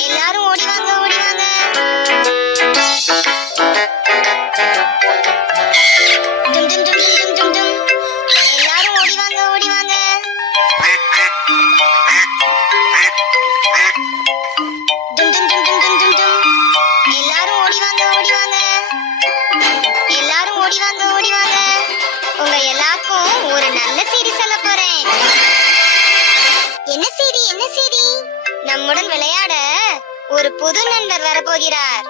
எல்லாரும் ஓடி வாங்க, ஓடி வாங்க. டும் டும் டும் டும் டும் டும். எல்லாரும் ஓடி வாங்க, ஓடி வாங்க. டும் டும் டும் டும் டும் டும் டும். எல்லாரும் ஓடி வாங்க, ஓடி வாங்க. எல்லாரும் ஓடி வாங்க, ஓடி வாங்க. உங்க எல்லாருக்கும் ஒரு நல்ல செய்தி சொல்ல போறேன். என்ன செய்தி, என்ன செய்தி? நம்முடன் விளையாட ஒரு புது நண்பர் வரப்போகிறார்.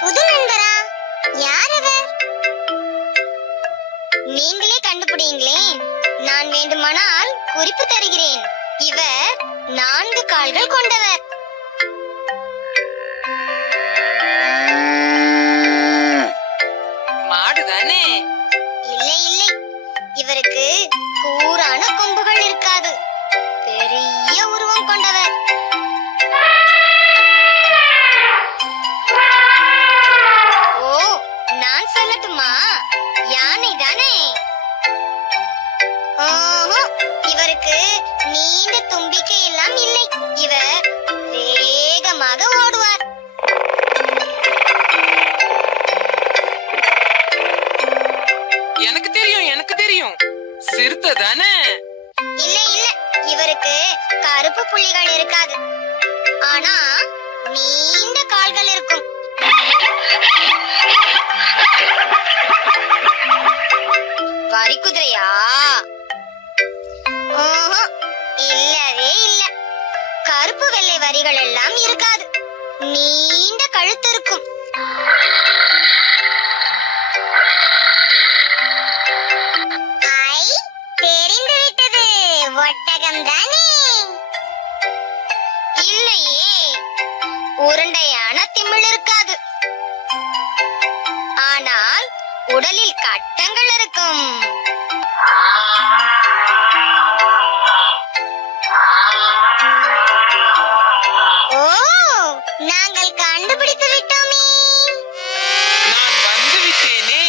புது நண்பரா? யார் அவர்? நீங்களே கண்டுபிடிங்களே. நான் வேண்டுமானால் குறிப்பு தருகிறேன். இவர் 4 கால்கள் கொண்டவர். மாடுதானே? இல்லை இல்லை, இவருக்கு கூரான கொம்புகள் இருக்காது. பெரிய உருவம் கொண்டவர். ஓ, நான் சொல்லட்டுமா? யானை தானே? ஓஹோ, இவருக்கு நீண்ட தும்பிக்கை எல்லாம் இல்லை. இவர் வேகமாக ஓடுவார். எனக்கு தெரியும், எனக்கு தெரியும். சிறுத்தை தானே? இல்ல இல்ல, இவருக்கு கருப்பு புள்ளிகள் இருக்காது. ஆனா நீண்ட கால்கள் இருக்கும். வரிக்குதிரையா? ஓஹோ, இல்லவே இல்ல. கருப்பு வெள்ளை வரிகள் எல்லாம் இருக்காது. நீண்ட கழுத்து இருக்கும். ஐ, தெரிந்து விட்டது. ஒட்டகம் தானே? இல்லையே, உருண்டையான திமில் இருக்காது. ஆனால் உடலில் கட்டங்கள் இருக்கும். ஓ, நாங்கள் கண்டுபிடித்து விட்டோமே. நான் வந்து விட்டேனே.